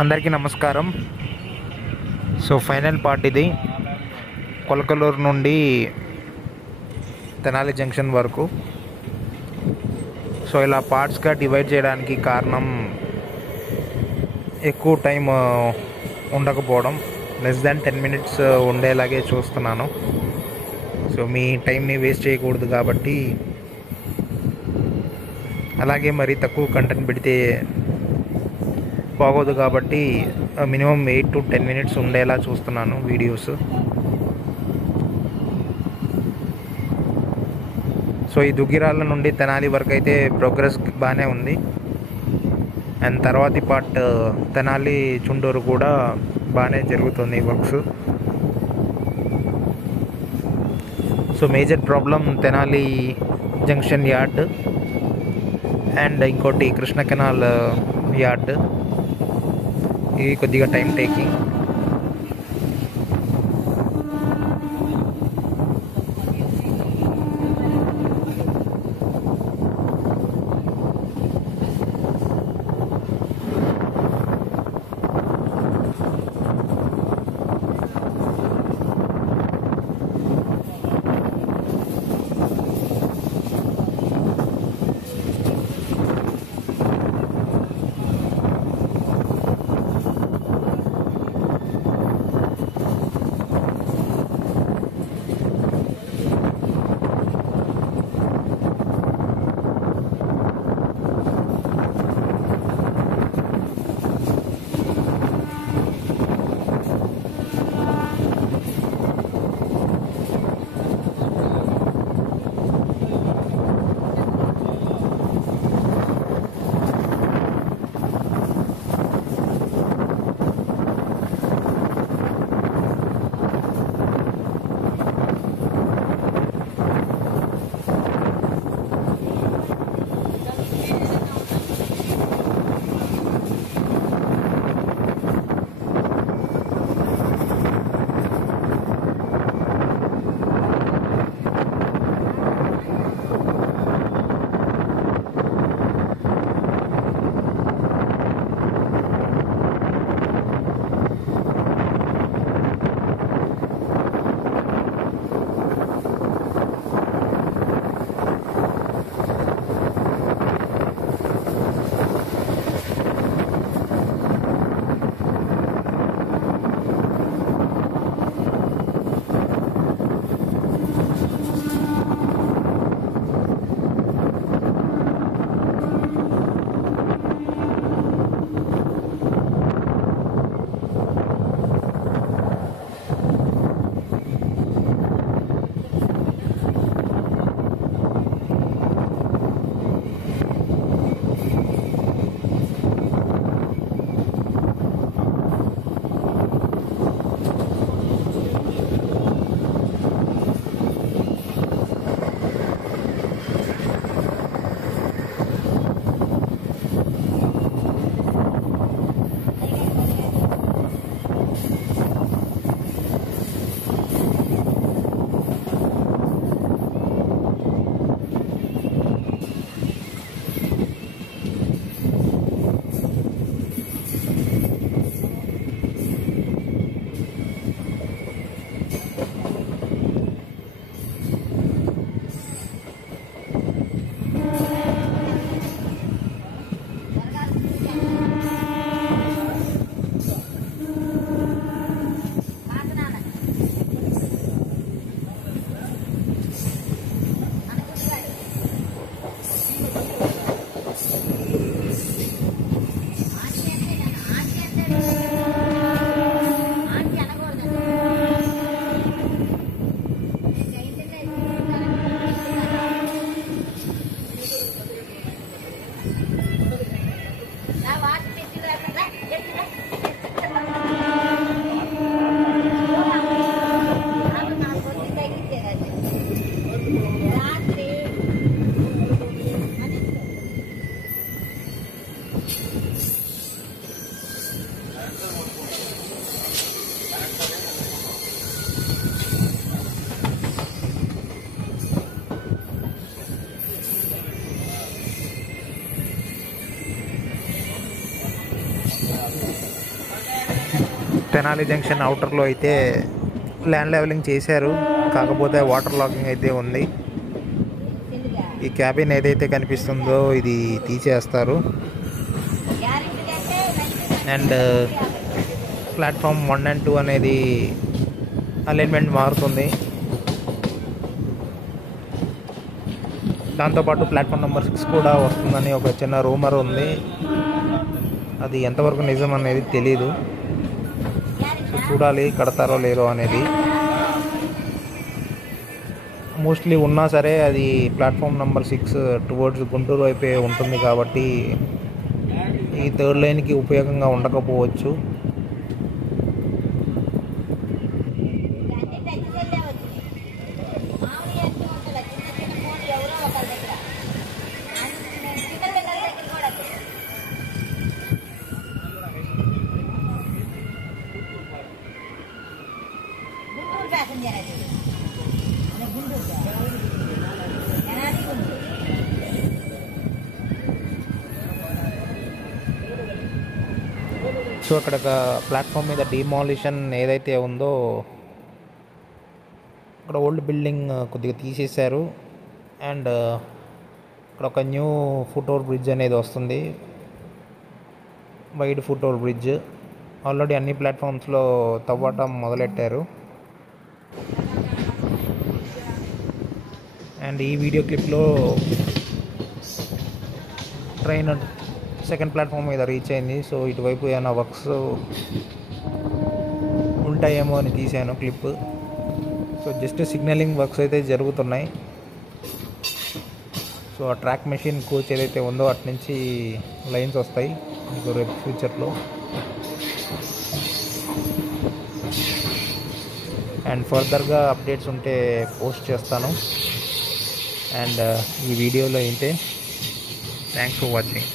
అందరికీ నమస్కారం. So final part ఇది. కొలకలూరు నుండి తెనాలి జంక్షన్ వరకు. సో ఇలా పార్ట్స్గా డివైడ్ చేయడానికి కారణం ఎక్కువ టైం ఉండకపోవడం, లెస్ దాన్ 10 minutes ఉండేలాగే చూస్తున్నాను. సో మీ టైంని వేస్ట్ చేయకూడదు కాబట్టి, అలాగే మరి తక్కువ కంటెంట్ పెడితే బాగోదు కాబట్టి మినిమం 8 to 10 minutes ఉండేలా చూస్తున్నాను వీడియోస్. సో ఈ దుగ్గిరాల నుండి తెనాలి వరకు అయితే ప్రోగ్రెస్ బాగానే ఉంది. అండ్ తర్వాతి పార్ట్ తెనాలి చుండూరు కూడా బాగానే జరుగుతుంది works. So major problem Tenali junction yard and ఇంకోటి కృష్ణ కెనాల్ యార్డ్. ఇది కొద్దిగా టైం టేకింగ్. తెనాలి జంక్షన్ అవుటర్లో అయితే ల్యాండ్ లెవెలింగ్ చేశారు, కాకపోతే వాటర్ లాగింగ్ అయితే ఉంది. ఈ క్యాబిన్ ఏదైతే కనిపిస్తుందో ఇది తీసేస్తారు. అండ్ ప్లాట్ఫామ్ 1 and 2 అనేది అలైన్మెంట్ మారుతుంది. దాంతోపాటు ప్లాట్ఫామ్ నెంబర్ 6 కూడా వస్తుందని ఒక చిన్న రూమర్ ఉంది. అది ఎంతవరకు నిజం అనేది తెలీదు. సో చూడాలి కడతారో లేదో అనేది. మోస్ట్లీ ఉన్నా సరే అది ప్లాట్ఫామ్ నెంబర్ 6 టువర్డ్స్ గుంటూరు వైపే ఉంటుంది కాబట్టి ఈ 3rd లైన్కి ఉపయోగంగా ఉండకపోవచ్చు. సో అక్కడ ప్లాట్ఫామ్ మీద డిమాలిషన్ ఏదైతే ఉందో అక్కడ ఓల్డ్ బిల్డింగ్ కొద్దిగా తీసేశారు. అండ్ ఇక్కడ ఒక న్యూ ఫుట్ ఓవర్ బ్రిడ్జ్ అనేది వస్తుంది, wide foot over bridge. Already అన్ని ప్లాట్ఫామ్స్లో తవ్వటం మొదలెట్టారు. అండ్ ఈ వీడియో క్లిప్లో ట్రైన్ 2nd ప్లాట్ఫామ్ మీద రీచ్ అయింది. సో ఇటువైపు ఏమైనా వర్క్స్ ఉంటాయేమో అని తీసాను clip. So just signalling works అయితే జరుగుతున్నాయి. సో ఆ ట్రాక్ మెషిన్ కోచ్ ఏదైతే ఉందో అటు నుంచి లైన్స్ వస్తాయి మీకు రేపు ఫ్యూచర్లో. అండ్ ఫర్దర్గా అప్డేట్స్ ఉంటే పోస్ట్ చేస్తాను. అండ్ ఈ వీడియోలో అయితే థ్యాంక్స్ ఫర్ వాచింగ్.